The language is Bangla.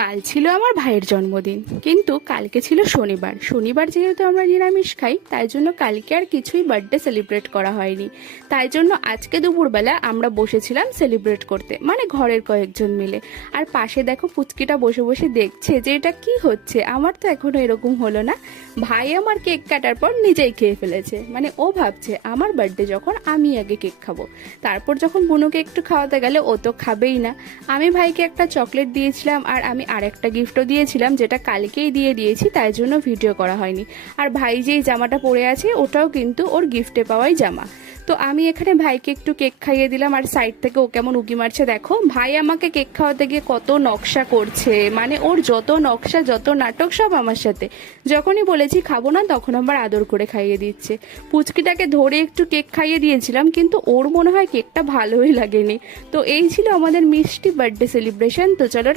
কাল ছিল আমার ভাইয়ের জন্মদিন, কিন্তু কালকে ছিল শনিবার। শনিবার যেহেতু আমরা নিরামিষ খাই, তাই জন্য কালকে আর কিছুই বার্থডে সেলিব্রেট করা হয়নি। তাই জন্য আজকে দুপুরবেলা আমরা বসেছিলাম সেলিব্রেট করতে, মানে ঘরের কয়েকজন মিলে। আর পাশে দেখো পুচকিটা বসে বসে দেখছে যে এটা কি হচ্ছে। আমার তো এখনো এরকম হলো না। ভাই আমার কেক কাটার পর নিজেই খেয়ে ফেলেছে, মানে ও ভাবছে আমার বার্থডে যখন আমি আগে কেক খাবো। তারপর যখন বুনুকে একটু খাওয়াতে গেলে ও তো খাবেই না। আমি ভাইকে একটা চকলেট দিয়েছিলাম, আর আমি আরেকটা গিফটও দিয়েছিলাম, যেটা কালকেই দিয়ে দিয়েছি, তাই জন্য ভিডিও করা হয়নি। আর ভাই যেই জামাটা পরে আছে ওটাও কিন্তু ওর গিফটে পাওয়াই জামা। তো আমি এখানে ভাইকে একটু কেক খাইয়ে দিলাম, আর সাইড থেকে ও কেমন উকি মারছে দেখো। ভাই আমাকে কেক খাওয়াতে গিয়ে কত নকশা করছে, মানে ওর যত নকশা যত নাটক সব আমার সাথে। যখনই বলেছি খাবো না, তখন আবার আদর করে খাইয়ে দিচ্ছে। পুচকিটাকে ধরে একটু কেক খাইয়ে দিয়েছিলাম, কিন্তু ওর মনে হয় কেকটা ভালোই লাগেনি। তো এই ছিল আমাদের মিষ্টি বার্থডে সেলিব্রেশন। তো চলো